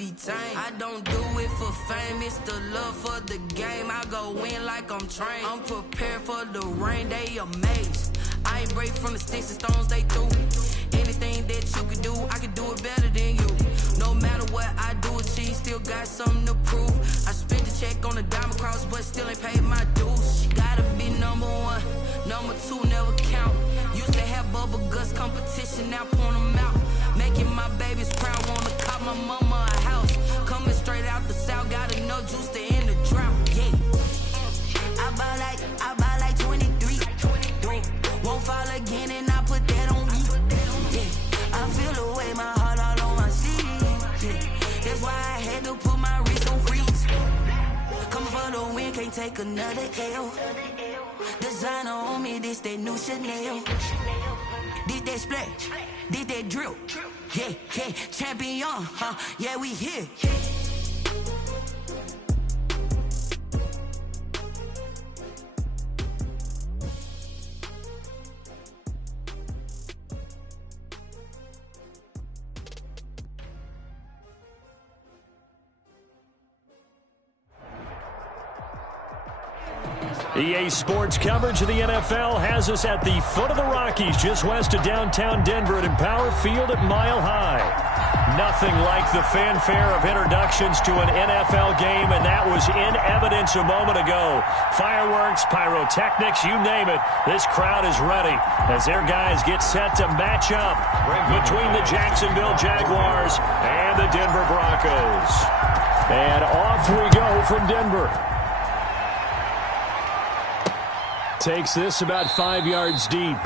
be tame. I don't do it for fame, it's the love for the game. I go in like I'm trained. I'm prepared for the rain, they amazed. I ain't break from the sticks and stones, they through. Anything that you can do, I can do it better than you. No matter what I do, achieve, still got something to prove. I spent the check on the diamond cross, but still ain't paid my dues. Gotta be number one, number two never count. Used to have bubble guts competition, now point them out. Making my babies proud, wanna cop my mama a house. Coming straight out the south, got enough juice to end the drought. Yeah, I buy like 23. Won't fall again, and I put that on me. Yeah, I feel the way, my heart all on my sleeve. Yeah, that's why I had to put my wrist on freeze. Coming for the win, can't take another L. Designer on me, this that new Chanel. Did that splash, did that drill. Yeah, yeah, champion, huh? Yeah, we here. EA Sports coverage of the NFL has us at the foot of the Rockies, just west of downtown Denver at Empower Field at Mile High. Nothing like the fanfare of introductions to an NFL game, and that was in evidence a moment ago. Fireworks, pyrotechnics, you name it. This crowd is ready as their guys get set to match up between the Jacksonville Jaguars and the Denver Broncos. And off we go from Denver. Takes this about 5 yards deep.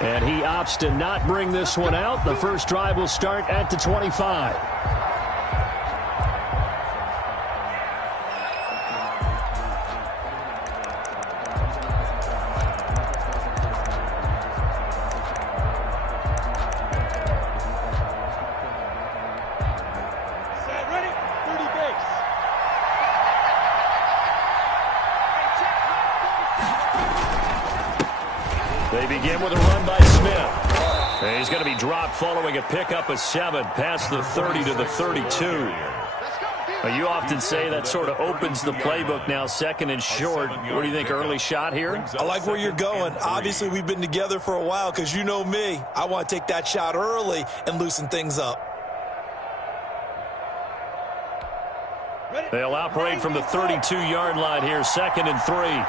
And he opts to not bring this one out. The first drive will start at the 25. They begin with a run by Smith. And he's going to be dropped following a pickup of 7 past the 30 to the 32. You often say that sort of opens the playbook now, second and short. What do you think, early shot here? I like where you're going. Obviously, we've been together for a while because you know me. I want to take that shot early and loosen things up. They'll operate from the 32-yard line here, second and 3.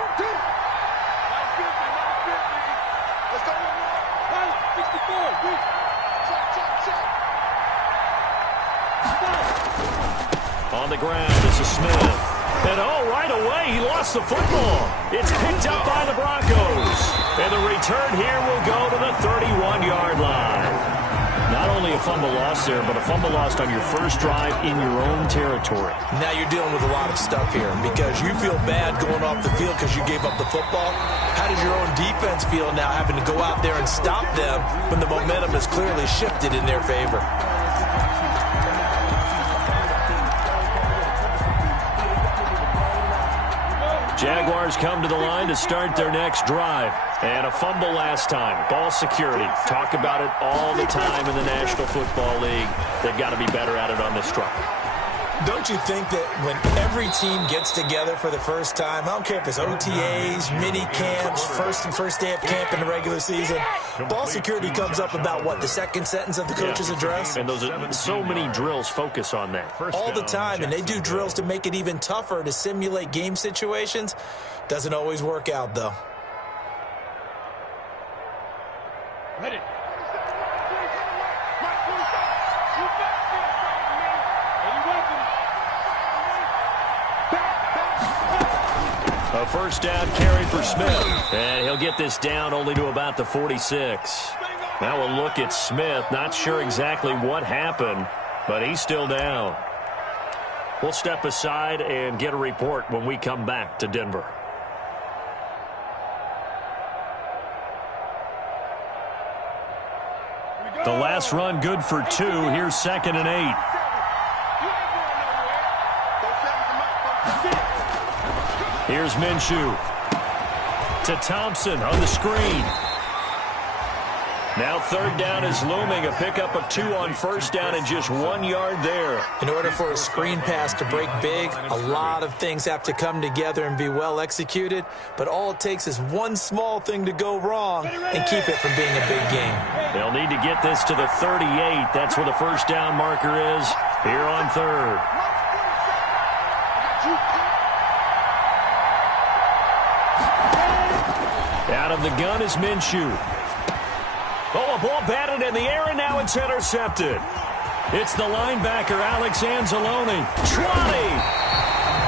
On the ground, this is Smith. And right away, he lost the football. It's picked up by the Broncos. And the return here will go to the 31-yard line. Not only a fumble loss there, but a fumble lost on your first drive in your own territory. Now you're dealing with a lot of stuff here because you feel bad going off the field because you gave up the football. How does your own defense feel now having to go out there and stop them when the momentum has clearly shifted in their favor? Jaguars come to the line to start their next drive. And a fumble last time. Ball security. Talk about it all the time in the National Football League. They've got to be better at it on this drive. Don't you think that when every team gets together for the first time, I don't care if it's OTAs, mini camps, first day of camp in the regular season, ball security comes up about, what, the second sentence of the coach's address? And those are so many drills focus on that. All the time, and they do drills to make it even tougher to simulate game situations. Doesn't always work out, though. Ready. A first down carry for Smith. And he'll get this down only to about the 46. Now we'll look at Smith. Not sure exactly what happened, but he's still down. We'll step aside and get a report when we come back to Denver. The last run good for 2. Here's 2nd and 8. Here's Minshew. To Thompson on the screen. Now third down is looming. A pickup of 2 on first down and just 1 yard there. In order for a screen pass to break big, a lot of things have to come together and be well executed. But all it takes is one small thing to go wrong and keep it from being a big game. They'll need to get this to the 38. That's where the first down marker is here on third. Out of the gun is Minshew. Oh, a ball batted in the air, and now it's intercepted. It's the linebacker, Alex Anzalone. 20!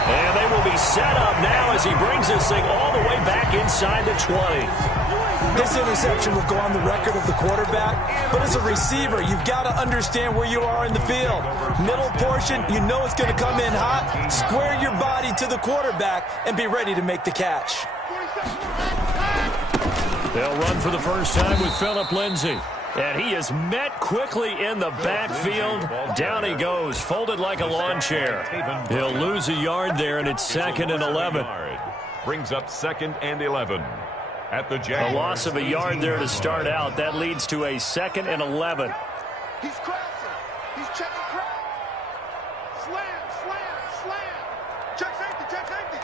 And they will be set up now as he brings this thing all the way back inside the 20. This interception will go on the record of the quarterback, but as a receiver, you've got to understand where you are in the field. Middle portion, you know it's going to come in hot. Square your body to the quarterback and be ready to make the catch. They'll run for the first time with Phillip Lindsay. And he is met quickly in the backfield. Down he goes, folded like a lawn chair. He'll lose a yard there, and it's 2nd and 11. Brings up 2nd and 11. At the Jaguars. A loss of a yard there to start out. That leads to a 2nd and 11. He's crossing. He's checking cross. Slam, slam, slam. Check safety, check safety.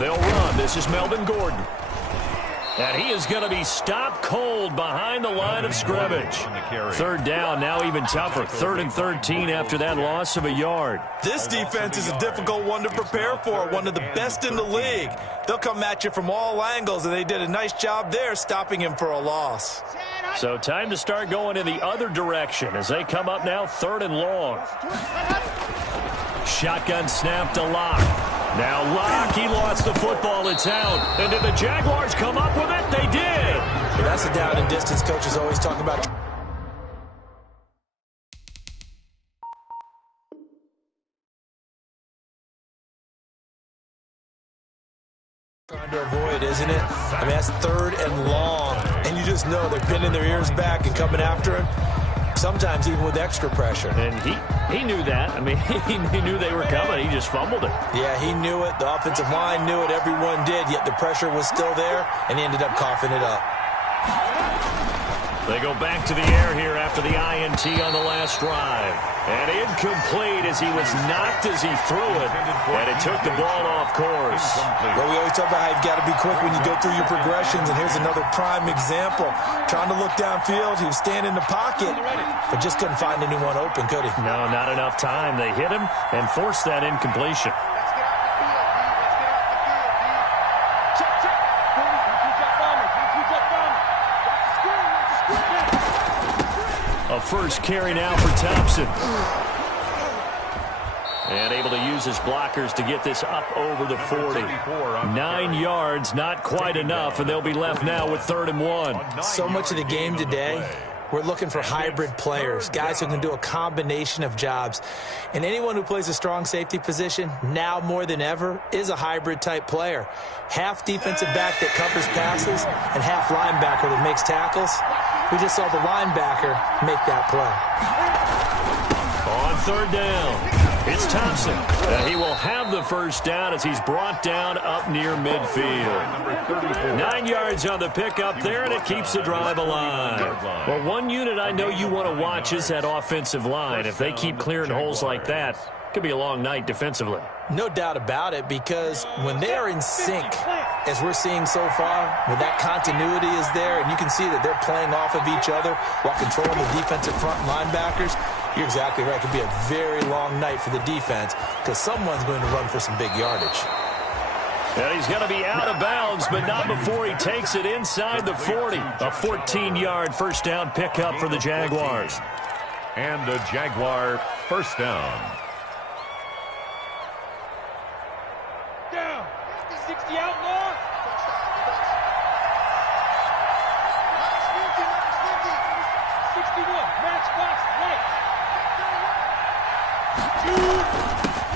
They'll run. This is Melvin Gordon. And he is going to be stopped cold behind the line of scrimmage. Third down, now even tougher. 3rd and 13 after that loss of a yard. This defense is a difficult one to prepare for, one of the best in the league. They'll come at you from all angles, and they did a nice job there stopping him for a loss. So time to start going in the other direction as they come up now 3rd and long. Shotgun snap to Locke. Now Locke, he lost the football, it's out. And did the Jaguars come up with it? They did. Yeah, that's a down and distance coaches always talk about. Trying to avoid, isn't it? I mean, that's 3rd and long. And you just know they're pinning their ears back and coming after him. Sometimes even with extra pressure. And he knew that. I mean, he knew they were coming. He just fumbled it. Yeah, he knew it. The offensive line knew it. Everyone did. Yet the pressure was still there, and he ended up coughing it up. They go back to the air here after the INT on the last drive. And incomplete as he was knocked as he threw it. And it took the ball off course. Well, we always talk about how you've got to be quick when you go through your progressions. And here's another prime example. Trying to look downfield. He was standing in the pocket, but just couldn't find anyone open, could he? No, not enough time. They hit him and forced that incompletion. A first carry now for Thompson. And able to use his blockers to get this up over the 40. 9 yards, not quite enough, and they'll be left now with 3rd and 1. So much of the game today, we're looking for hybrid players, guys who can do a combination of jobs. And anyone who plays a strong safety position, now more than ever, is a hybrid-type player. Half defensive back that covers passes and half linebacker that makes tackles. We just saw the linebacker make that play. On 3rd down, it's Thompson. He will have the first down as he's brought down up near midfield. 9 yards on the pickup there, and it keeps the drive alive. Well, one unit I know you want to watch is that offensive line. If they keep clearing holes like that, it could be a long night defensively. No doubt about it, because when they are in sync, as we're seeing so far, when that continuity is there, and you can see that they're playing off of each other while controlling the defensive front linebackers, you're exactly right. It could be a very long night for the defense because someone's going to run for some big yardage. And he's going to be out of bounds, but not before he takes it inside the 40. A 14-yard first down pickup for the Jaguars. And a Jaguar first down. Down. 60 outlaw.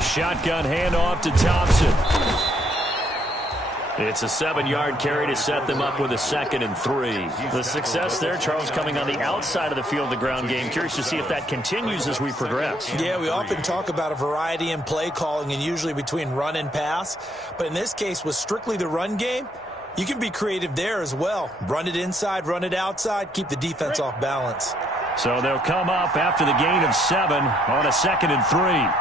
Shotgun handoff to Thompson. It's a 7-yard carry to set them up with a 2nd and 3. The success there, Charles, coming on the outside of the field, the ground game. Curious to see if that continues as we progress. Yeah, we often talk about a variety in play calling and usually between run and pass. But in this case, with strictly the run game, you can be creative there as well. Run it inside, run it outside, keep the defense off balance. So they'll come up after the gain of 7 on a 2nd and 3.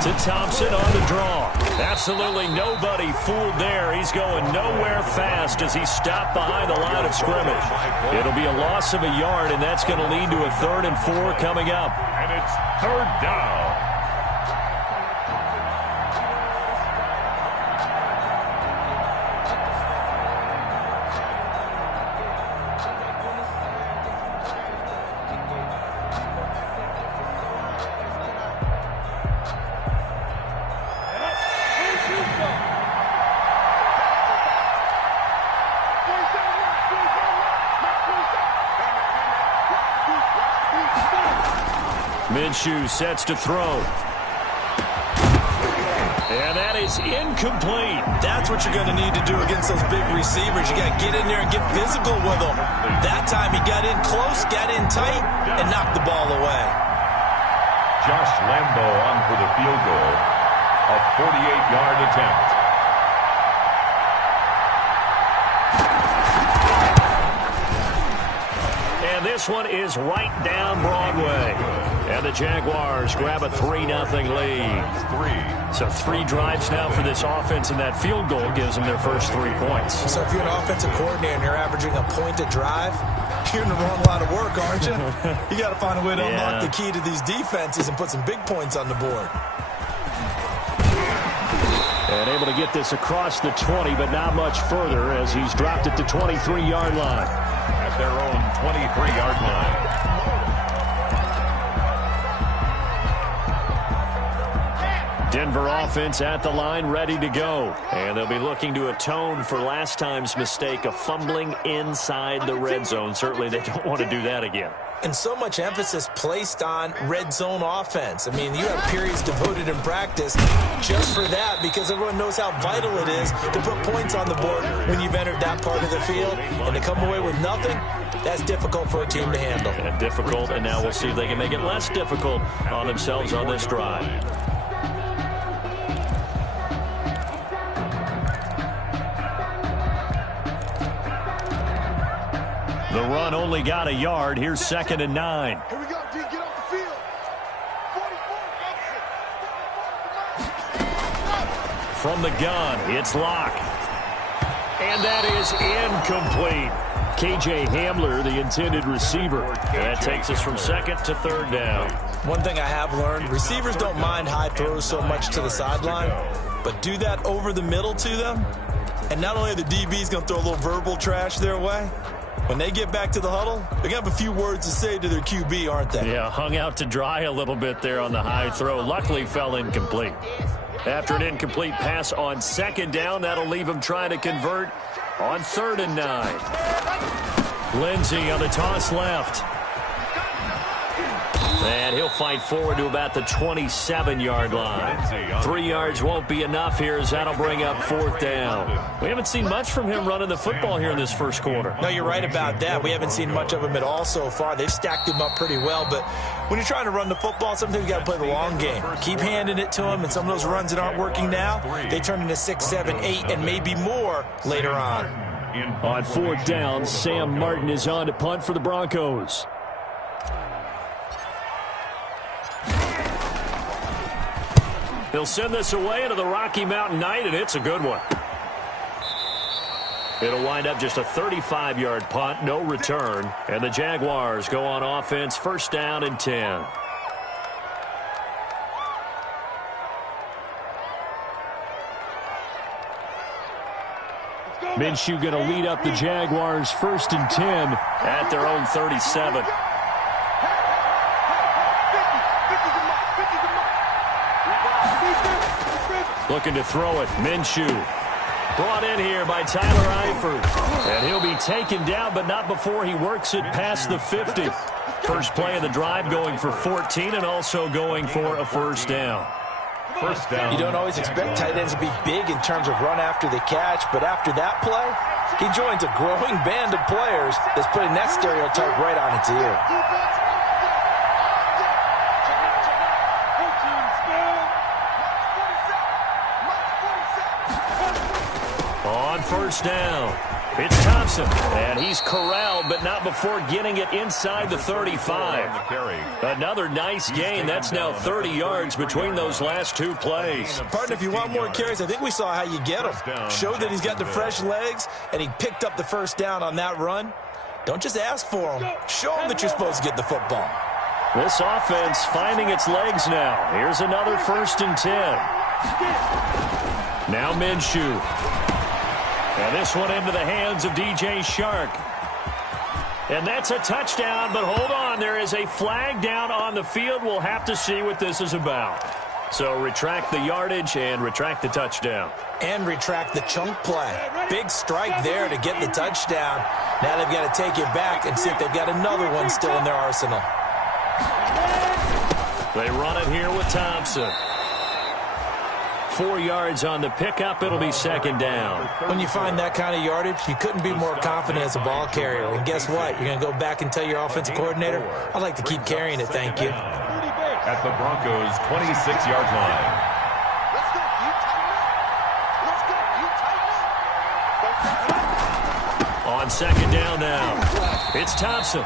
To Thompson on the draw. Absolutely nobody fooled there. He's going nowhere fast as he's stopped behind the line of scrimmage. It'll be a loss of a yard, and that's going to lead to a 3rd and 4 coming up. And it's 3rd down. Minshew sets to throw. And that is incomplete. That's what you're going to need to do against those big receivers. You got to get in there and get physical with them. That time he got in close, got in tight, and knocked the ball away. Josh Lambo on for the field goal. A 48-yard attempt. And this one is right down Broadway. And the Jaguars grab a 3-0 lead. So 3 drives now for this offense, and that field goal gives them their first 3 points. So if you're an offensive coordinator and you're averaging a point a drive, you're in the wrong line of work, aren't you? You got to find a way to unlock the key to these defenses and put some big points on the board. And able to get this across the 20, but not much further as he's dropped it to 23-yard line. At their own 23-yard line. Denver offense at the line, ready to go. And they'll be looking to atone for last time's mistake of fumbling inside the red zone. Certainly they don't want to do that again. And so much emphasis placed on red zone offense. I mean, you have periods devoted in practice just for that because everyone knows how vital it is to put points on the board when you've entered that part of the field. And to come away with nothing, that's difficult for a team to handle. And difficult, and now we'll see if they can make it less difficult on themselves on this drive. The run only got a yard. Here's 2nd and 9. Here we go, D. Get off the field. 44, exit. From the gun, it's Locke. And that is incomplete. K.J. Hamler, the intended receiver. That takes us from 2nd to 3rd down. One thing I have learned, receivers don't mind high throws so much to the sideline, but do that over the middle to them, and not only are the DBs going to throw a little verbal trash their way, when they get back to the huddle, they're going to have a few words to say to their QB, aren't they? Yeah, hung out to dry a little bit there on the high throw. Luckily fell incomplete. After an incomplete pass on 2nd down, that'll leave him trying to convert on 3rd and 9. Lindsey on the toss left. And he'll fight forward to about the 27-yard line. 3 yards won't be enough here as that'll bring up 4th down. We haven't seen much from him running the football here in this first quarter. No, you're right about that. We haven't seen much of him at all so far. They've stacked him up pretty well, but when you're trying to run the football, sometimes you got to play the long game. Keep handing it to him, and some of those runs that aren't working now, they turn into 6, 7, 8, and maybe more later on. On 4th down, Sam Martin is on to punt for the Broncos. He'll send this away into the Rocky Mountain Night, and it's a good one. It'll wind up just a 35-yard punt, no return. And the Jaguars go on offense, 1st down and 10. Minshew going to lead up the Jaguars 1st and 10 at their own 37. Looking to throw it. Minshew brought in here by Tyler Eifert. And he'll be taken down, but not before he works it past the 50. First play of the drive going for 14 and also going for a 1st down. First down. You don't always expect tight ends to be big in terms of run after the catch, but after that play, he joins a growing band of players that's putting that stereotype right on its ear. On first down, it's Thompson, and he's corralled, but not before getting it inside the 35. Another nice gain. That's now 30 yards between those last two plays. Partner, if you want more carries, I think we saw how you get them. Showed that he's got the fresh legs, and he picked up the first down on that run. Don't just ask for him. Show him that you're supposed to get the football. This offense finding its legs now. Here's another 1st and 10. Now Minshew. And this one into the hands of DJ Shark. And that's a touchdown, but hold on. There is a flag down on the field. We'll have to see what this is about. So retract the yardage and retract the touchdown. And retract the chunk play. Big strike there to get the touchdown. Now they've got to take it back and see if they've got another one still in their arsenal. They run it here with Thompson. 4 yards on the pickup. It'll be 2nd down. When you find that kind of yardage, you couldn't be more confident as a ball carrier. And guess what? You're going to go back and tell your offensive coordinator, I'd like to keep carrying it, thank you. At the Broncos' 26-yard line. Let's go, you tighten up. On 2nd down now, it's Thompson.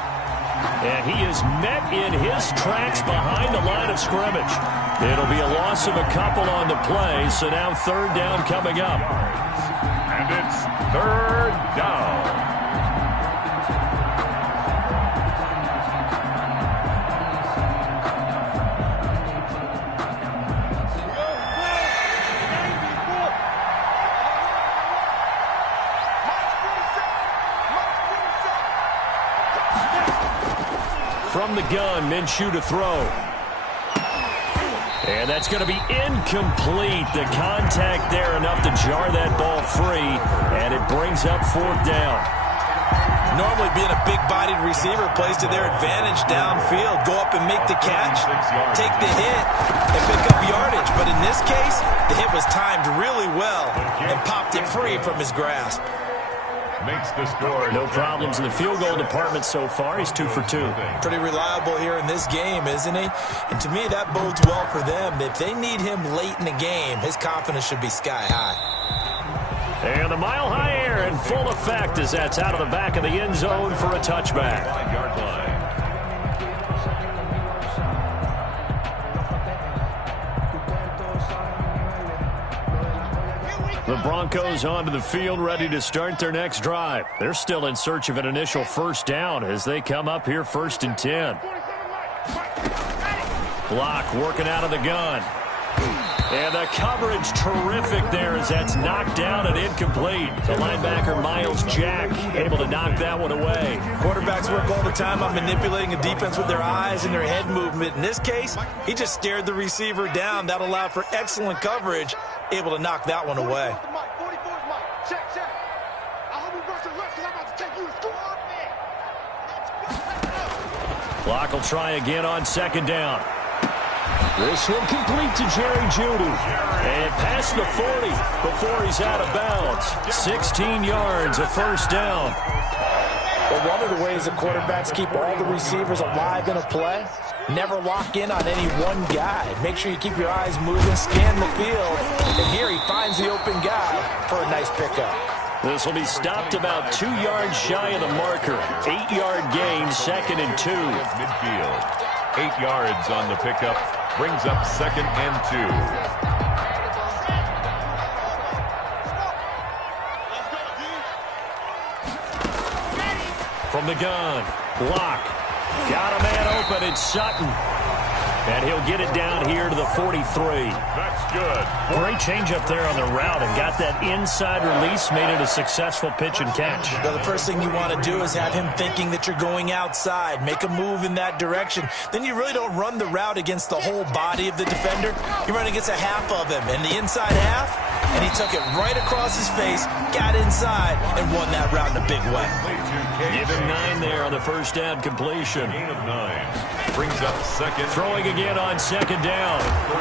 And he is met in his tracks behind the line of scrimmage. It'll be a loss of a couple on the play, so now 3rd down coming up. And it's 3rd down. From the gun, Minshew to throw. And that's going to be incomplete. The contact there enough to jar that ball free, and it brings up 4th down. Normally being a big-bodied receiver plays to their advantage downfield. Go up and make the catch, take the hit, and pick up yardage. But in this case, the hit was timed really well and popped it free from his grasp. Makes the score. No problems in the field goal department so far. He's 2 for 2. Pretty reliable here in this game, isn't he? And to me, that bodes well for them. If they need him late in the game, his confidence should be sky high. And the mile-high air in full effect as that's out of the back of the end zone for a touchback. 5-yard line. The Broncos onto the field, ready to start their next drive. They're still in search of an initial 1st down as they come up here 1st and 10. Block working out of the gun. And the coverage terrific there as that's knocked down and incomplete. The linebacker, Miles Jack, able to knock that one away. Quarterbacks work all the time on manipulating a defense with their eyes and their head movement. In this case, he just stared the receiver down. That allowed for excellent coverage, able to knock that one away. Block will try again on 2nd down. This one complete to Jerry Jeudy. And past the 40 before he's out of bounds. 16 yards, a 1st down. Well, one of the ways the quarterbacks keep all the receivers alive in a play, never lock in on any one guy. Make sure you keep your eyes moving, scan the field. And here he finds the open guy for a nice pickup. This will be stopped about 2 yards shy of the marker. 8-yard gain, 2nd and 2. Midfield. 8 yards on the pickup. Brings up 2nd and 2. From the gun, block. Got a man open, it's Sutton. And he'll get it down here to the 43. That's good. Great change up there on the route and got that inside release, made it a successful pitch and catch. Well, the first thing you want to do is have him thinking that you're going outside. Make a move in that direction. Then you really don't run the route against the whole body of the defender. You run against a half of him, and the inside half, and he took it right across his face, got inside, and won that route in a big way. Give him 9 there on the first down completion. Gain of 9. Brings up second. Throwing again on second down.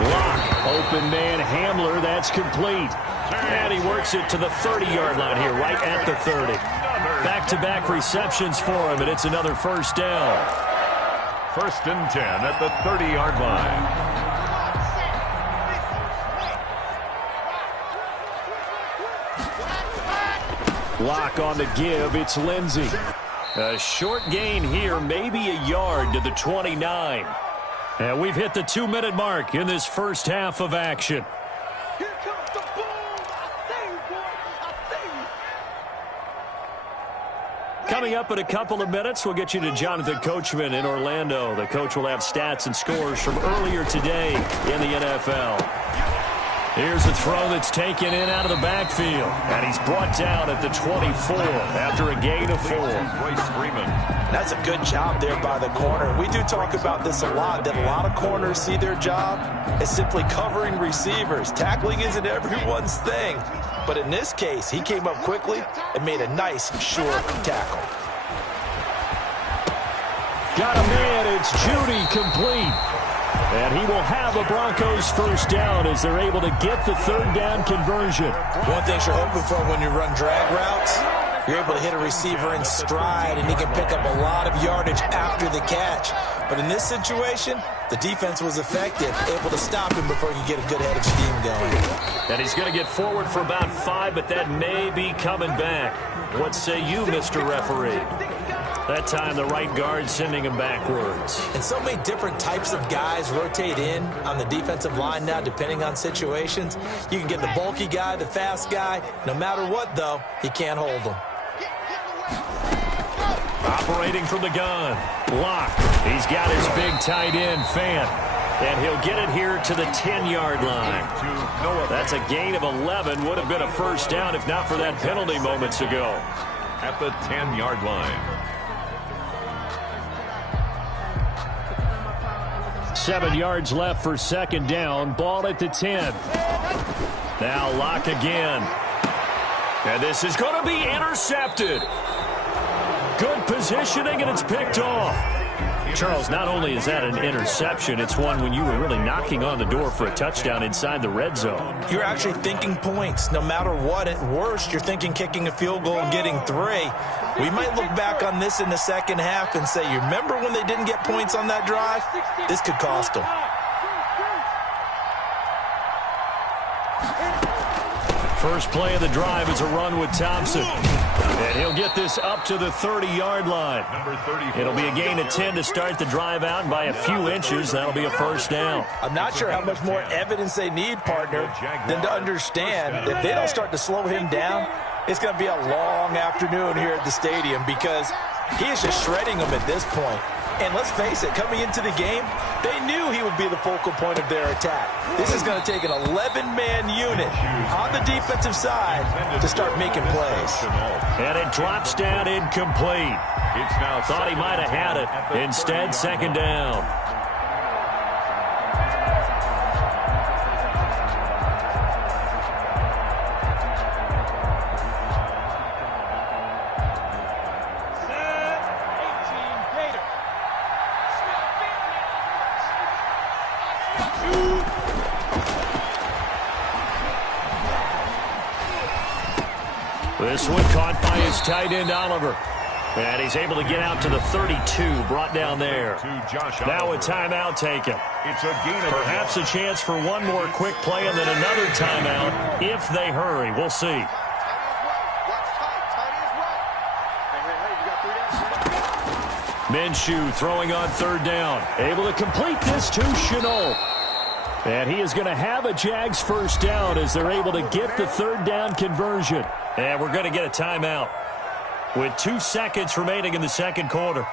Lock. Open man Hamler. That's complete. And he works it to the 30-yard line here, right at the 30. Back-to-back receptions for him, and it's another first down. 1st and 10 at the 30-yard line. Lock on the give. It's Lindsey. A short gain here, maybe a yard to the 29. And we've hit the 2-minute mark in this first half of action. Here comes the boom. I see you, boy. I see you. Coming up in a couple of minutes, we'll get you to Jonathan Coachman in Orlando. The coach will have stats and scores from earlier today in the NFL. Here's a throw that's taken in out of the backfield. And he's brought down at the 24 after a gain of 4. That's a good job there by the corner. We do talk about this a lot, that a lot of corners see their job as simply covering receivers. Tackling isn't everyone's thing. But in this case, he came up quickly and made a nice, short tackle. Got a man. It's Judy complete. And he will have a Broncos first down as they're able to get the 3rd down conversion. One thing you're hoping for when you run drag routes, you're able to hit a receiver in stride, and he can pick up a lot of yardage after the catch. But in this situation, the defense was effective, able to stop him before you get a good head of steam going. And he's going to get forward for about 5, but that may be coming back. What say you, Mr. Referee? That time, the right guard sending him backwards. And so many different types of guys rotate in on the defensive line now, depending on situations. You can get the bulky guy, the fast guy. No matter what, though, he can't hold them. Operating from the gun. Lock. He's got his big tight end, Fant. And he'll get it here to the 10-yard line. That's a gain of 11. Would have been a first down if not for that penalty moments ago. At the 10-yard line. 7 yards left for second down. Ball at the 10. Now Lock again. And this is going to be intercepted. Good positioning, and it's picked off. Charles, not only is that an interception, it's one when you were really knocking on the door for a touchdown inside the red zone. You're actually thinking points. No matter what, at worst, you're thinking kicking a field goal and getting 3. We might look back on this in the second half and say, you remember when they didn't get points on that drive? This could cost them. First play of the drive is a run with Thompson. And he'll get this up to the 30-yard line. It'll be a gain of 10 to start the drive out, and by a few inches, that'll be a first down. I'm not sure how much more evidence they need, partner, than to understand if they don't start to slow him down, it's going to be a long afternoon here at the stadium because he is just shredding them at this point. And let's face it, coming into the game, they knew he would be the focal point of their attack. This is going to take an 11-man unit on the defensive side to start making plays. And it drops down incomplete. Thought he might have had it. Instead, second down. This one caught by his tight end, Oliver. And he's able to get out to the 32, brought down there. Now a timeout taken. Perhaps a chance for one more quick play and then another timeout if they hurry. We'll see. Minshew throwing on third down. Able to complete this to Shenault. And he is going to have a Jags first down as they're able to get the third down conversion. And we're going to get a timeout with 2 seconds remaining in the second quarter.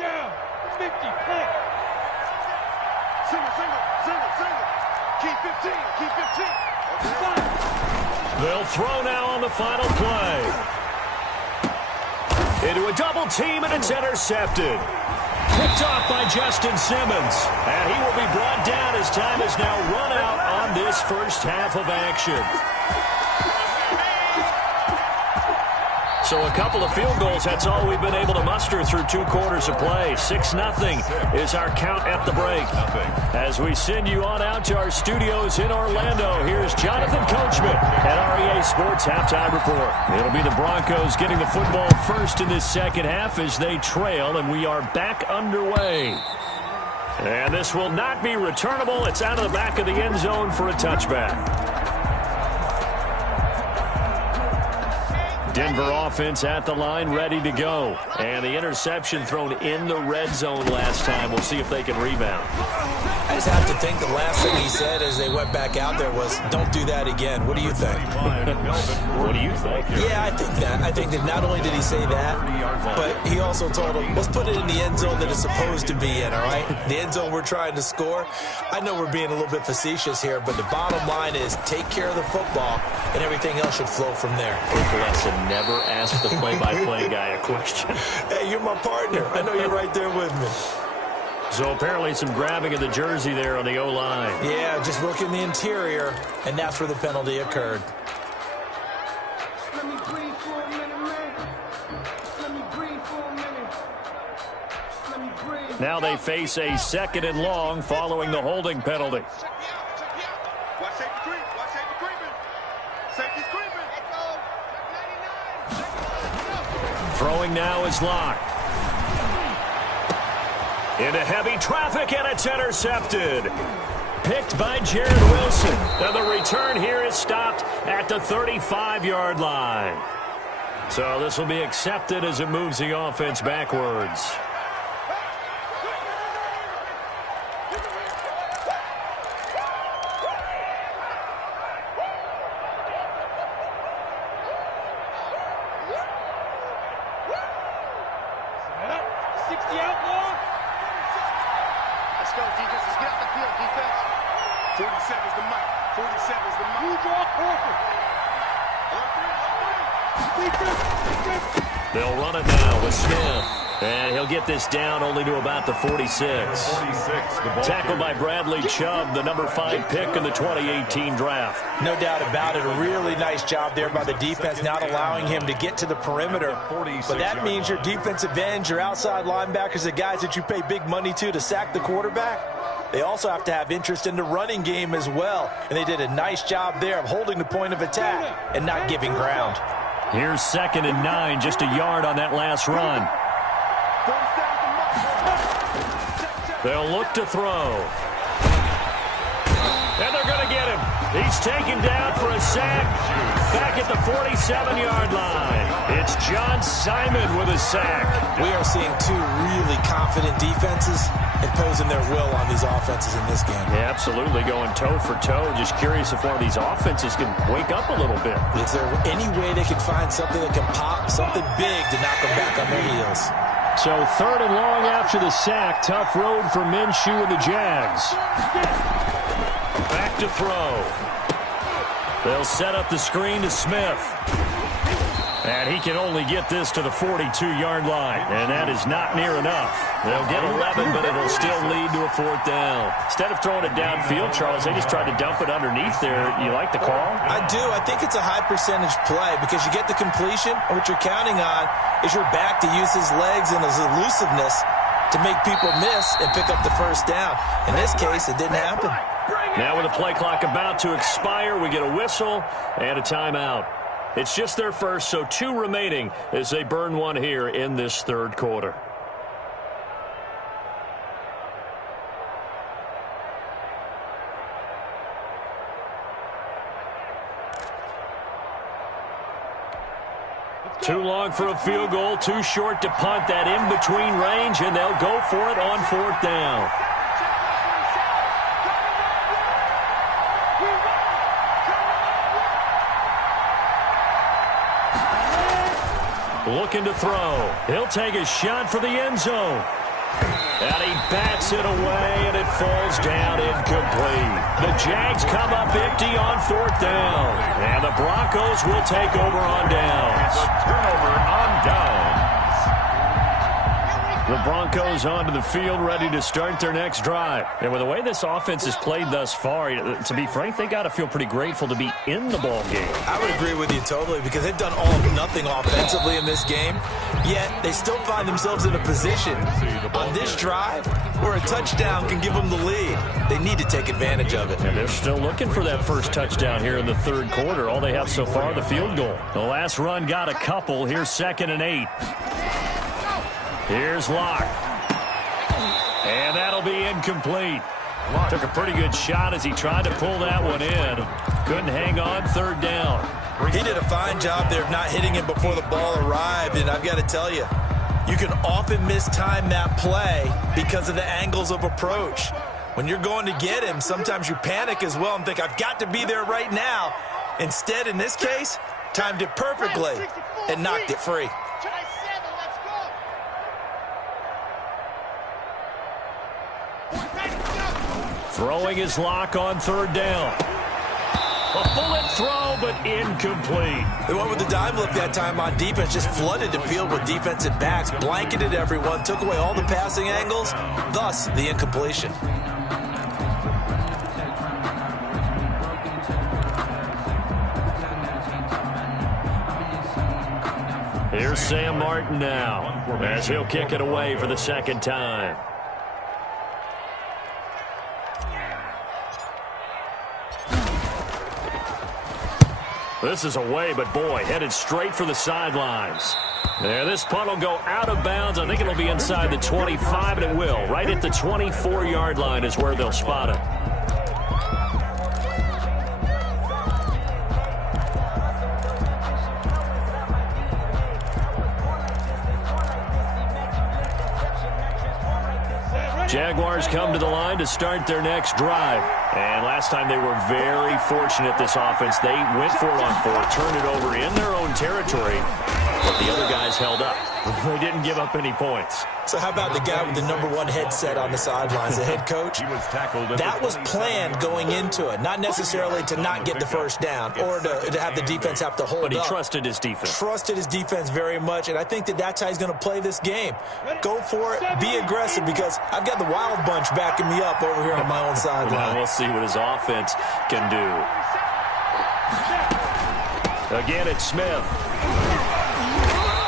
Down, 50, punt. Single. Keep 15, keep 15. They'll throw now on the final play. Into a double team, and it's intercepted. Picked off by Justin Simmons. And he will be brought down as time has now run out on this first half of action. So a couple of field goals, that's all we've been able to muster through 2 quarters of play. 6-0 is our count at the break. As we send you on out to our studios in Orlando, here's Jonathan Coachman at REA Sports Halftime Report. It'll be the Broncos getting the football first in this second half as they trail, and we are back underway. And this will not be returnable. It's out of the back of the end zone for a touchback. Denver offense at the line, ready to go. And the interception thrown in the red zone last time. We'll see if they can rebound. I just have to think the last thing he said as they went back out there was, don't do that again. What do you think? What do you think? Yeah, I think that. I think that not only did he say that, but he also told him, let's put it in the end zone that it's supposed to be in, all right? The end zone we're trying to score. I know we're being a little bit facetious here, but the bottom line is take care of the football, and everything else should flow from there. Big lesson, never ask the play-by-play guy a question. Hey, you're my partner. I know you're right there with me. So apparently some grabbing of the jersey there on the O-line. Yeah, just look in the interior, and that's where the penalty occurred. Let me breathe for a minute, man. Let me breathe for a minute. Let me breathe. Now they face a 2nd and long following the holding penalty. Check me out. Check me out. Watch safety creep. Watch safety creeping. Safety's creeping. Let's go. Check 99. Throwing now is locked. Into heavy traffic, and it's intercepted. Picked by Jared Wilson. And the return here is stopped at the 35-yard line. So this will be accepted as it moves the offense backwards. Let's go, defense. Let's get out the field, defense. 47's the mic. 47's the mic. You draw They'll run it now with Smith. And he'll get this down only to about the 46. Tackled by Bradley Chubb, the number 5 pick in the 2018 draft. No doubt about it. A really nice job there by the defense, not allowing him to get to the perimeter. But that means your defensive ends, your outside linebackers, the guys that you pay big money to sack the quarterback, they also have to have interest in the running game as well. And they did a nice job there of holding the point of attack and not giving ground. Here's 2nd and 9, just a yard on that last run. They'll look to throw. And they're going to get him. He's taken down for a sack back at the 47-yard line. It's John Simon with a sack. We are seeing 2 really confident defenses imposing their will on these offenses in this game. Yeah, absolutely, going toe for toe. Just curious if one of these offenses can wake up a little bit. Is there any way they can find something that can pop, something big to knock them back on their heels? So 3rd and long after the sack. Tough road for Minshew and the Jags. Back to throw. They'll set up the screen to Smith. And he can only get this to the 42-yard line. And that is not near enough. They'll get 11, but it'll still lead to a 4th down. Instead of throwing it downfield, Charles, they just tried to dump it underneath there. You like the call? I do. I think it's a high-percentage play because you get the completion, and what you're counting on is your back to use his legs and his elusiveness to make people miss and pick up the 1st down. In this case, it didn't happen. Now with the play clock about to expire, we get a whistle and a timeout. It's just their first, so 2 remaining as they burn one here in this 3rd quarter. Too long for a field goal, too short to punt. That in-between range, and they'll go for it on 4th down. Looking to throw. He'll take a shot for the end zone. And he bats it away, and it falls down incomplete. The Jags come up empty on 4th down. And the Broncos will take over on downs. The turnover on downs. The Broncos onto the field, ready to start their next drive. And with the way this offense has played thus far, to be frank, they got to feel pretty grateful to be in the ball game. I would agree with you totally, because they've done all or nothing offensively in this game, yet they still find themselves in a position on this drive where a touchdown can give them the lead. They need to take advantage of it. And they're still looking for that first touchdown here in the third quarter. All they have so far, the field goal. The last run got a couple. Here's 2nd and 8. Here's Locke. And that'll be incomplete. Took a pretty good shot as he tried to pull that one in. Couldn't hang on, 3rd down. He did a fine job there of not hitting him before the ball arrived, and I've got to tell you, you can often mistime that play because of the angles of approach. When you're going to get him, sometimes you panic as well and think, I've got to be there right now. Instead, in this case, timed it perfectly and knocked it free. Throwing his Lock on 3rd down. A bullet throw, but incomplete. They went with the dime look that time on defense, just flooded the field with defensive backs, blanketed everyone, took away all the passing angles, thus the incompletion. Here's Sam Martin now, as he'll kick it away for the 2nd time. This is away, but boy, headed straight for the sidelines. There, this punt will go out of bounds. I think it'll be inside the 25, and it will. Right at the 24-yard line is where they'll spot it. Jaguars come to the line to start their next drive. And last time they were very fortunate, this offense. They went for it on 4th, turned it over in their own territory, but the other guys held up. They didn't give up any points. So how about the guy with the #1 headset on the sidelines, the head coach? That was planned going into it, not necessarily to not get the first down or to have the defense have to hold up. But he trusted his defense. Trusted his defense very much, and I think that's how he's going to play this game. Go for it, be aggressive, because I've got the wild bunch backing me up over here on my own sideline. Well, we'll see what his offense can do. Again, it's Smith.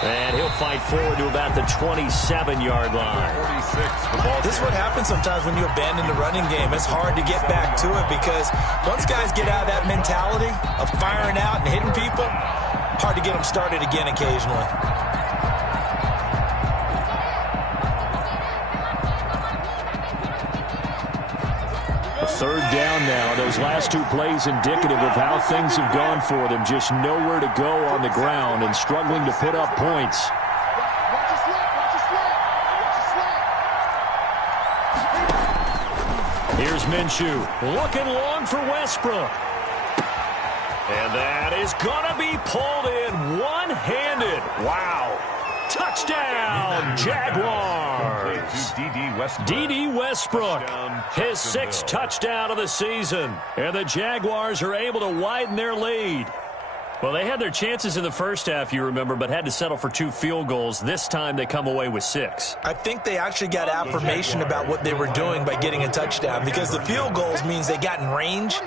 And he'll fight forward to about the 27-yard line. This is what happens sometimes when you abandon the running game. It's hard to get back to it because once guys get out of that mentality of firing out and hitting people, hard to get them started again occasionally. A 3rd down now. Those last 2 plays indicative of how things have gone for them. Just nowhere to go on the ground and struggling to put up points. Here's Minshew looking long for Westbrook. And that is going to be pulled in one-handed. Wow. Touchdown, Jaguars. D.D. Westbrook, his 6th touchdown of the season. And the Jaguars are able to widen their lead. Well, they had their chances in the first half, you remember, but had to settle for 2 field goals. This time they come away with 6. I think they actually got affirmation about what they were doing by getting a touchdown, because the field goals means they got in range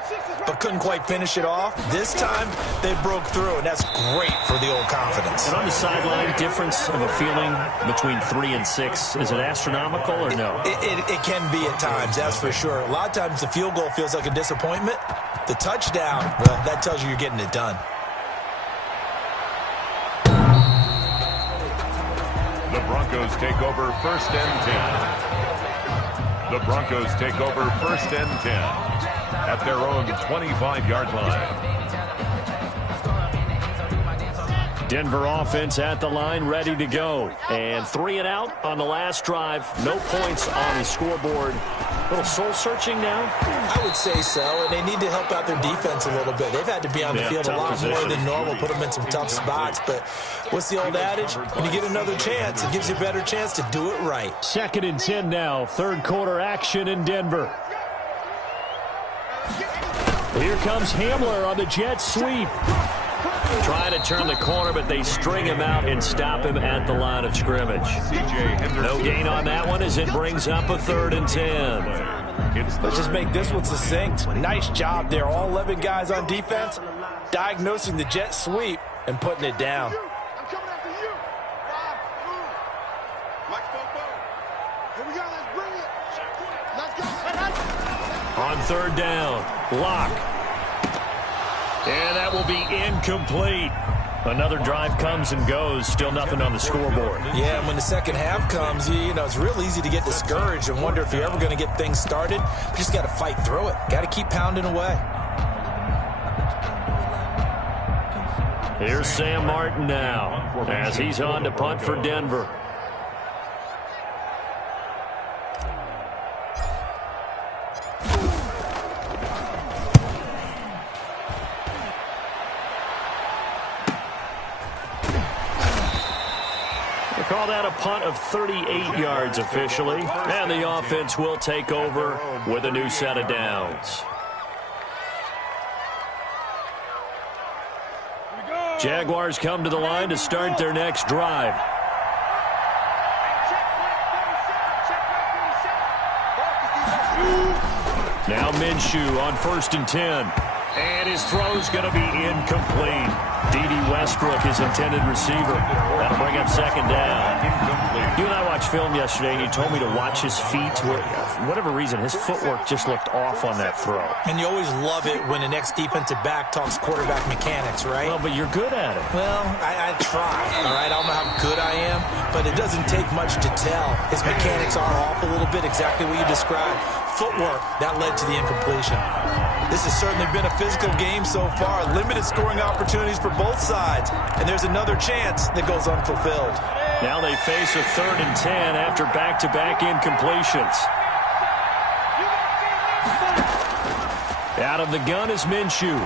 but couldn't quite finish it off. This time they broke through, and that's great for the old confidence. And on the sideline, difference of a feeling between 3 and 6, is it astronomical or no? It can be at times, that's for sure. A lot of times the field goal feels like a disappointment. The touchdown, well, that tells you you're getting it done. The Broncos take over 1st and 10. The Broncos take over 1st and 10 at their own 25-yard line. Denver offense at the line, ready to go. And 3 and out on the last drive. No points on the scoreboard. A little soul-searching now? I would say so, and they need to help out their defense a little bit. They've had to be on the field a lot more than normal, put them in some tough spots. But what's the old adage? When you get another chance, it gives you a better chance to do it right. 2nd and 10 now. 3rd quarter action in Denver. Here comes Hamler on the jet sweep. Trying to turn the corner, but they string him out and stop him at the line of scrimmage. No gain on that one as it brings up a 3rd and 10. Let's just make this one succinct. Nice job there. All 11 guys on defense diagnosing the jet sweep and putting it down. I'm coming after you. Mike, here we go. Let's bring it. Let's go. On 3rd down, Locke. And that will be incomplete. Another drive comes and goes. Still nothing on the scoreboard. Yeah, and when the second half comes, you know, it's real easy to get discouraged and wonder if you're ever going to get things started. You just got to fight through it. Got to keep pounding away. Here's Sam Martin now as he's on to punt for Denver. Call that a punt of 38 yards officially, and the offense will take over with a new set of downs. Jaguars come to the line to start their next drive. Now Minshew on 1st and 10. And his throw's going to be incomplete. D.D. Westbrook, his intended receiver. That'll bring up 2nd down. You and I watched film yesterday, and you told me to watch his feet. For whatever reason, his footwork just looked off on that throw. And you always love it when the next defensive back talks quarterback mechanics, right? Well, but you're good at it. Well, I try, all right? I don't know how good I am, but it doesn't take much to tell. His mechanics are off a little bit, exactly what you described. Footwork, that led to the incompletion. This has certainly been a physical game so far. Limited scoring opportunities for both sides. And there's another chance that goes unfulfilled. Now they face a 3rd and 10 after back-to-back incompletions. Out of the gun is Minshew.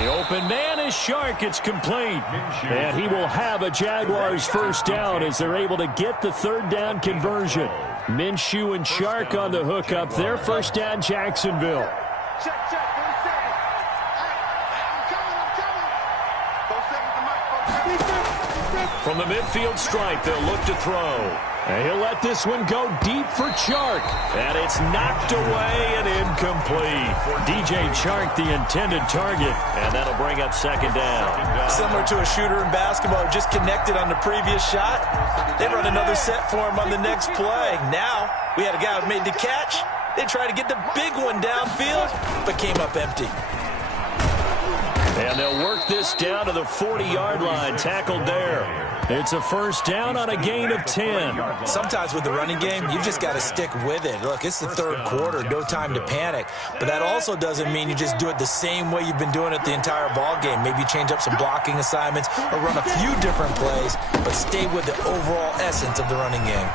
The open man is Shark. It's complete. And he will have a Jaguars 1st down as they're able to get the 3rd down conversion. Minshew and Shark on the hookup. Their 1st down, Jacksonville. Check, 30 seconds. I'm coming. 4 seconds. From the midfield stripe, they'll look to throw. And he'll let this one go deep for Chark. And it's knocked away and incomplete. DJ Chark, the intended target. And that'll bring up 2nd down. Similar to a shooter in basketball, just connected on the previous shot. They run another set for him on the next play. Now, we had a guy who made the catch. They tried to get the big one downfield, but came up empty. And they'll work this down to the 40-yard line, tackled there. It's a 1st down on a gain of 10. Sometimes with the running game, you just got to stick with it. Look, it's the 3rd quarter, no time to panic. But that also doesn't mean you just do it the same way you've been doing it the entire ball game. Maybe change up some blocking assignments or run a few different plays, but stay with the overall essence of the running game.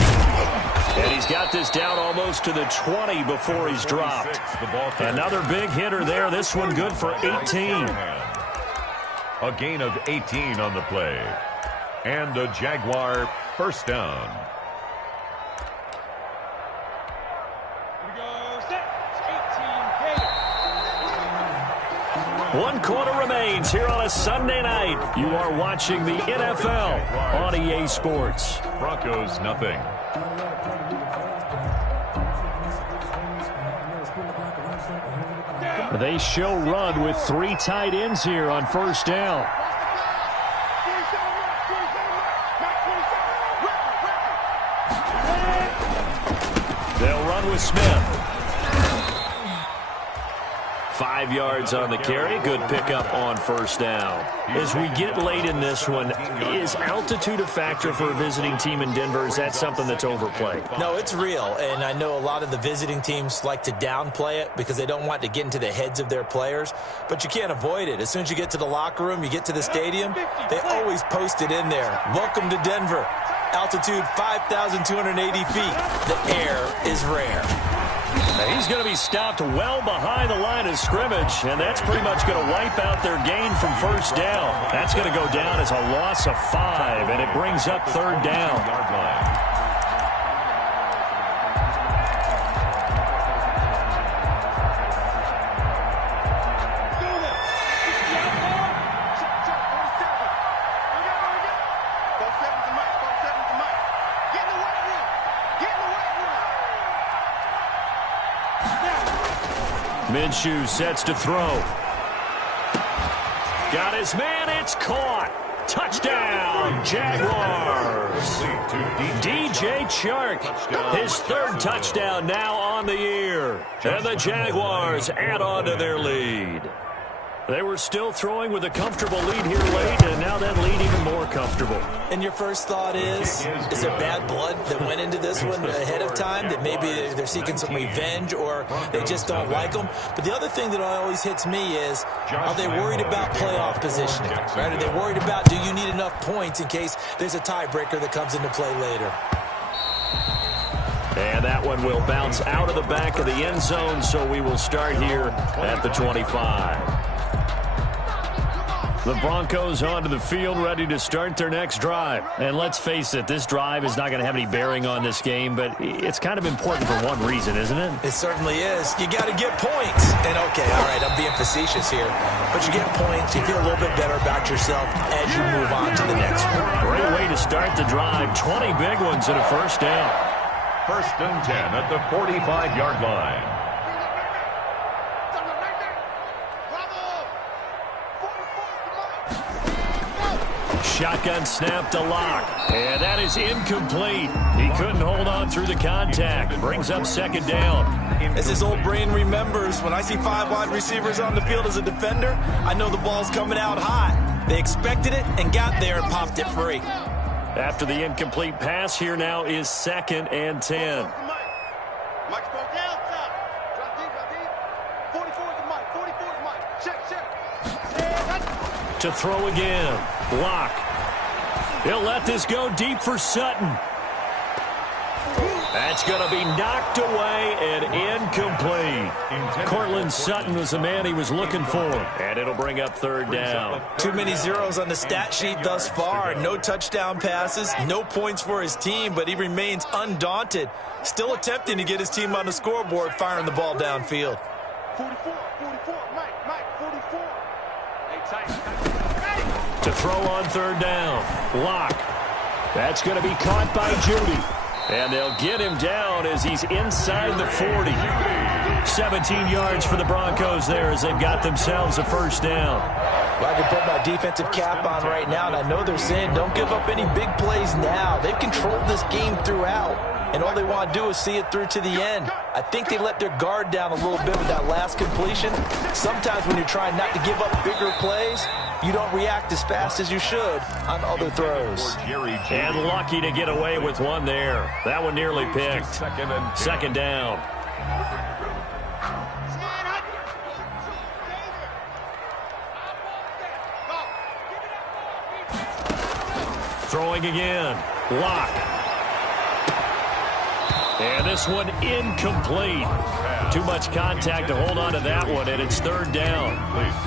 And he's got this down almost to the 20 before he's dropped. Another big hitter there. This one good for 18. A gain of 18 on the play. And a Jaguar 1st down. One quarter remains here on a Sunday night. You are watching the NFL on EA Sports. Broncos nothing. They show run with 3 tight ends here on 1st down. They'll run with Smith. 5 yards on the carry. Good pickup on 1st down. As we get late in this one, is altitude a factor for a visiting team in Denver? Is that something that's overplayed? No, it's real, and I know a lot of the visiting teams like to downplay it because they don't want to get into the heads of their players, but you can't avoid it. As soon as you get to the locker room, you get to the stadium, they always post it in there. Welcome to Denver. Altitude 5,280 feet. The air is rare. He's going to be stopped well behind the line of scrimmage, and that's pretty much going to wipe out their gain from 1st down. That's going to go down as a loss of 5, and it brings up 3rd down. Minshew sets to throw. Got his man. It's caught. Touchdown, Jaguars. DJ Chark, his third touchdown now on the year. And the Jaguars add on to their lead. They were still throwing with a comfortable lead here late, and now that lead even more comfortable. And your first thought is there bad blood that went into this one ahead of time, that maybe they're seeking some revenge or they just don't like them? But the other thing that always hits me is, are they worried about playoff positioning? Right? Are they worried about, do you need enough points in case there's a tiebreaker that comes into play later? And that one will bounce out of the back of the end zone, so we will start here at the 25. The Broncos onto the field, ready to start their next drive. And let's face it, this drive is not going to have any bearing on this game, but it's kind of important for one reason, isn't it? It certainly is. You got to get points. And, okay, all right, I'm being facetious here. But you get points, you feel a little bit better about yourself as you move on to the next one. Great way to start the drive. 20 big ones and a first down. First and 10 at the 45-yard line. Shotgun snap to Lock. And that is incomplete. He couldn't hold on through the contact. Brings up second down. As his old brain remembers, when I see 5 wide receivers on the field as a defender, I know the ball's coming out high. They expected it and got there and popped it free. After the incomplete pass, here now is 2nd and 10. Mike's broke down, top. Drop deep. 44 is Mike. 44 is Mike. Check. To throw again. Lock. He'll let this go deep for Sutton. That's going to be knocked away and incomplete. Cortland Sutton was the man he was looking for. And it'll bring up third down. Too many zeros on the stat sheet thus far. No touchdown passes, no points for his team, but he remains undaunted. Still attempting to get his team on the scoreboard, firing the ball downfield. 44, Mike, 44. Hey, tight. To throw on third down. Lock. That's going to be caught by Judy. And they'll get him down as he's inside the 40. 17 yards for the Broncos there as they've got themselves a first down. Well, I can put my defensive cap on right now, and I know they're saying don't give up any big plays now. They've controlled this game throughout, and all they want to do is see it through to the end. I think they let their guard down a little bit with that last completion. Sometimes when you're trying not to give up bigger plays, you don't react as fast as you should on other throws. And lucky to get away with one there. That one nearly picked. Second down. Throwing again. Lock. And this one incomplete. Too much contact to hold on to that one, and it's third down.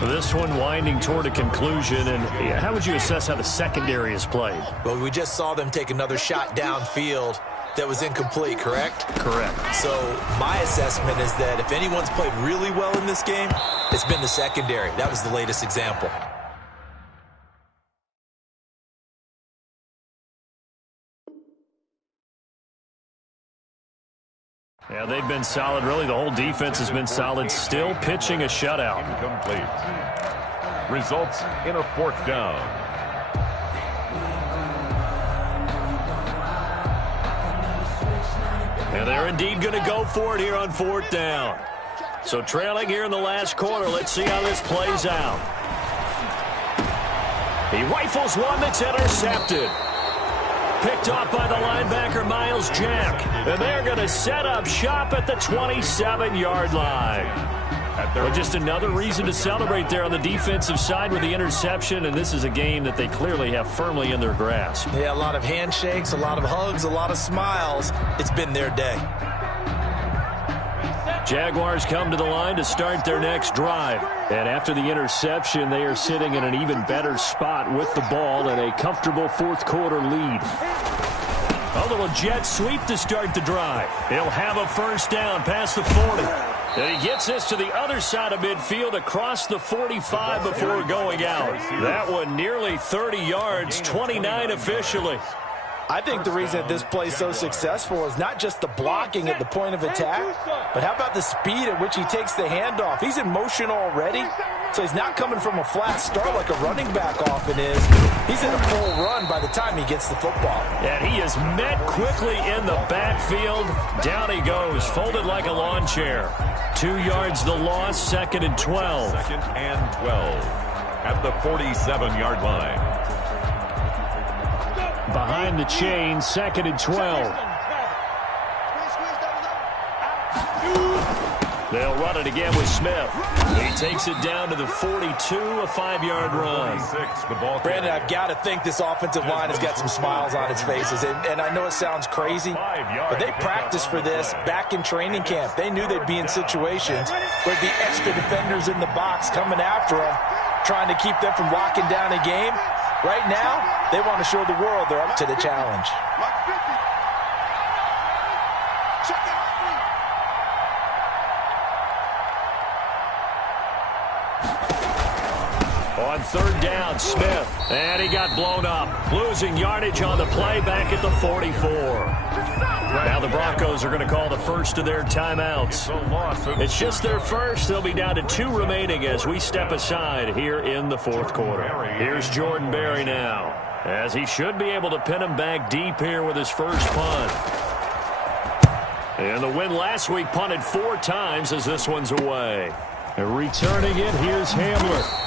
This one winding toward a conclusion, and how would you assess how the secondary is played? Well, we just saw them take another shot downfield that was incomplete, correct? Correct. So my assessment is that if anyone's played really well in this game, it's been the secondary. That was the latest example. Yeah, they've been solid. Really, the whole defense has been solid. Still pitching a shutout. Incomplete. Results in a fourth down. And they're indeed going to go for it here on fourth down. So trailing here in the last quarter. Let's see how this plays out. He rifles one that's intercepted. Picked off by the linebacker, Miles Jack. And they're going to set up shop at the 27-yard line. Well, just another reason to celebrate there on the defensive side with the interception, and this is a game that they clearly have firmly in their grasp. Yeah, a lot of handshakes, a lot of hugs, a lot of smiles. It's been their day. Jaguars come to the line to start their next drive. And after the interception, they are sitting in an even better spot with the ball and a comfortable fourth quarter lead. A little jet sweep to start the drive. He'll have a first down past the 40. And he gets this to the other side of midfield across the 45 before going out. That one nearly 30 yards, 29 officially. I think the reason that this play is so successful is not just the blocking at the point of attack, but how about the speed at which he takes the handoff? He's in motion already, so he's not coming from a flat start like a running back often is. He's in a full run by the time he gets the football. And he is met quickly in the backfield. Down he goes, folded like a lawn chair. 2 yards the loss, 2nd and 12. 2nd and 12 at the 47-yard line. Behind the chain, 2nd and 12. They'll run it again with Smith. He takes it down to the 42, a 5-yard run. Brandon, I've got to think this offensive line has got some smiles on its faces. And I know it sounds crazy, but they practiced for this back in training camp. They knew they'd be in situations where there'd be extra defenders in the box coming after them, trying to keep them from locking down a game. Right now, they want to show the world they're up to the challenge. On 3rd down, Smith. And he got blown up. Losing yardage on the play back at the 44. Now the Broncos are going to call the first of their timeouts. It's just their first. They'll be down to 2 remaining as we step aside here in the 4th quarter. Here's Jordan Berry now, as he should be able to pin him back deep here with his first punt. And the win last week punted 4 times as this one's away. And returning it, here's Hamler.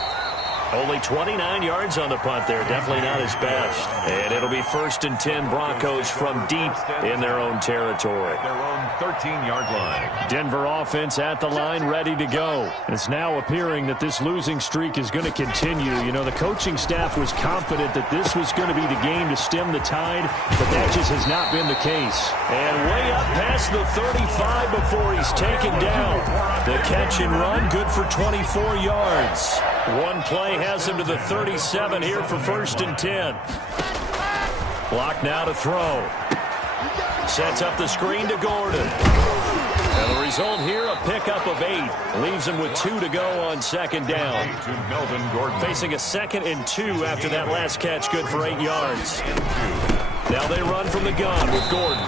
Only 29 yards on the punt there. Definitely not his best. And it'll be 1st and 10 Broncos from deep in their own territory. Their own 13-yard line. Denver offense at the line, ready to go. It's now appearing that this losing streak is going to continue. You know, the coaching staff was confident that this was going to be the game to stem the tide, but that just has not been the case. And way up past the 35 before he's taken down. The catch and run, good for 24 yards. One play has him to the 37 here for 1st and 10. Block now to throw. Sets up the screen to Gordon. And the result here, a pickup of 8. Leaves him with 2 to go on 2nd down. Facing a 2nd and 2 after that last catch, good for 8 yards. Now they run from the gun with Gordon.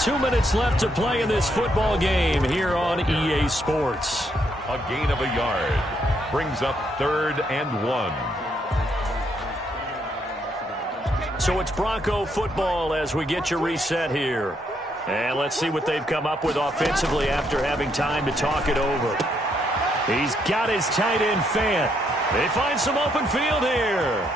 2 minutes left to play in this football game here on EA Sports. A gain of a yard. Brings up 3rd and 1. So it's Bronco football as we get you reset here. And let's see what they've come up with offensively after having time to talk it over. He's got his tight end Fant. They find some open field here.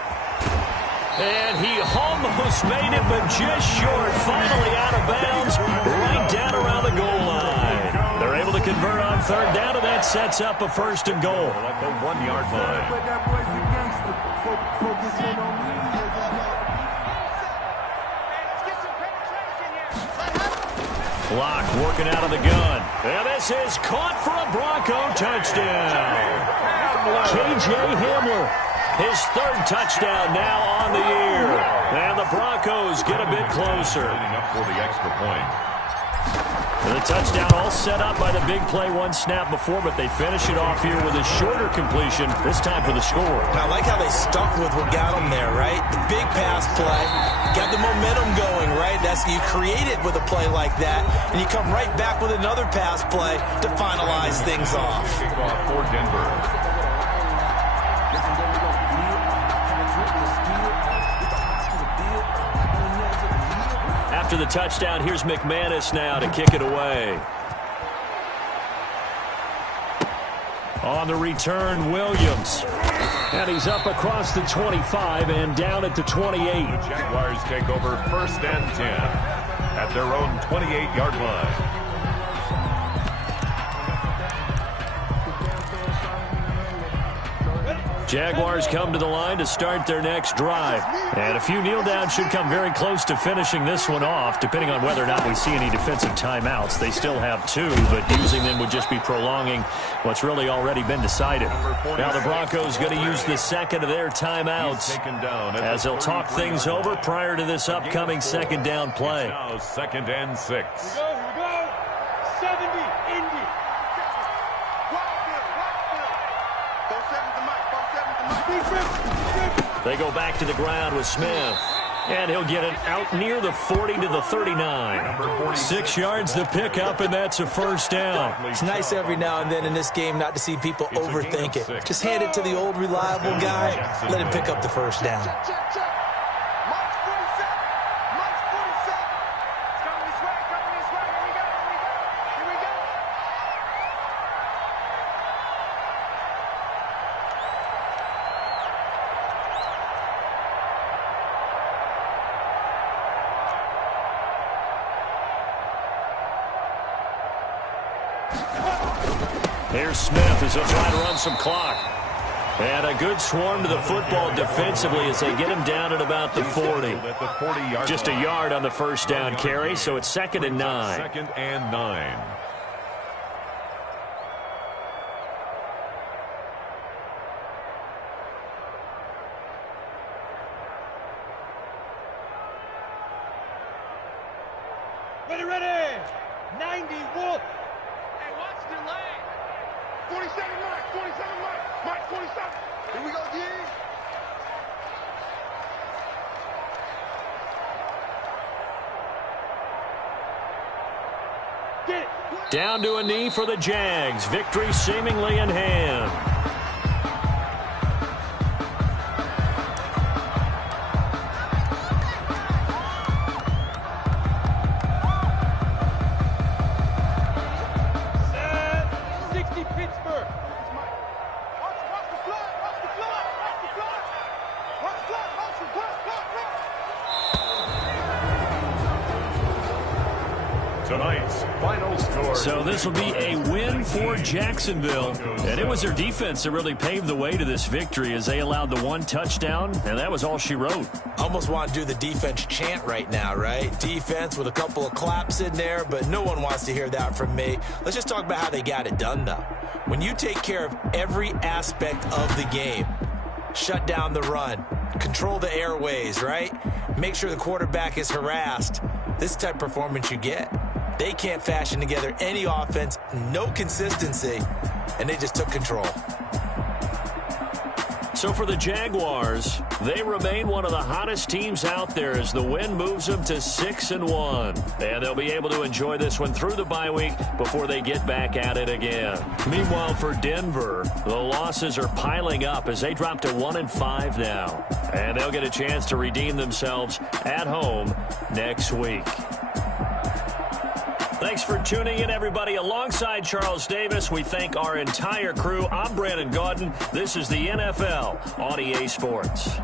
And he almost made it, but just short. Finally out of bounds, right down around the goal line. They're able to convert on 3rd down, and that sets up a 1st and goal. At the 1-yard line. Block working out of the gun. And this is caught for a Bronco touchdown. K.J. Hamler, his 3rd touchdown now on the year. And the Broncos get a bit closer. Up for the extra point. And the touchdown all set up by the big play 1 snap before, but they finish it off here with a shorter completion, this time for the score. And I like how they stuck with what got them there, right? The big pass play, got the momentum going, right? That's you create it with a play like that, and you come right back with another pass play to finalize things off. Kickoff for Denver. After the touchdown, here's McManus now to kick it away. On the return, Williams. And he's up across the 25 and down at the 28. The Jaguars take over 1st and 10 at their own 28-yard line. Jaguars come to the line to start their next drive. And a few kneel downs should come very close to finishing this one off, depending on whether or not we see any defensive timeouts. They still have 2, but using them would just be prolonging what's really already been decided. Now the Broncos going to use the 2nd of their timeouts as they'll talk things over prior to this upcoming 2nd down play. Now 2nd and 6. Here we go. 70 in They go back to the ground with Smith. And he'll get it out near the 40 to the 39. 6 yards the pickup, and that's a first down. It's nice every now and then in this game not to see people overthink it. Just hand it to the old reliable guy. Let him pick up the first down. Here's Smith as he'll try to run some clock. And a good swarm to the football defensively as they get him down at about the 40. Just a yard on the first down carry, so it's 2nd and 9. 2nd and 9. Ready. 90 Wolf. Hey, watch the lane. 47 Mike. 47 Mike. Mike 47. Here we go, D. Get it. Down to a knee for the Jags. Victory seemingly in hand. Tonight's final score. So this will be a win for Jacksonville. And it was their defense that really paved the way to this victory as they allowed the 1 touchdown, and that was all she wrote. Almost want to do the defense chant right now, right? Defense with a couple of claps in there, but no one wants to hear that from me. Let's just talk about how they got it done, though. When you take care of every aspect of the game, shut down the run, control the airways, right? Make sure the quarterback is harassed. This type of performance you get. They can't fashion together any offense, no consistency, and they just took control. So for the Jaguars, they remain one of the hottest teams out there as the win moves them to 6-1. And they'll be able to enjoy this one through the bye week before they get back at it again. Meanwhile, for Denver, the losses are piling up as they drop to 1-5 now. And they'll get a chance to redeem themselves at home next week. Thanks for tuning in, everybody. Alongside Charles Davis, we thank our entire crew. I'm Brandon Gaudin. This is the NFL on EA Sports.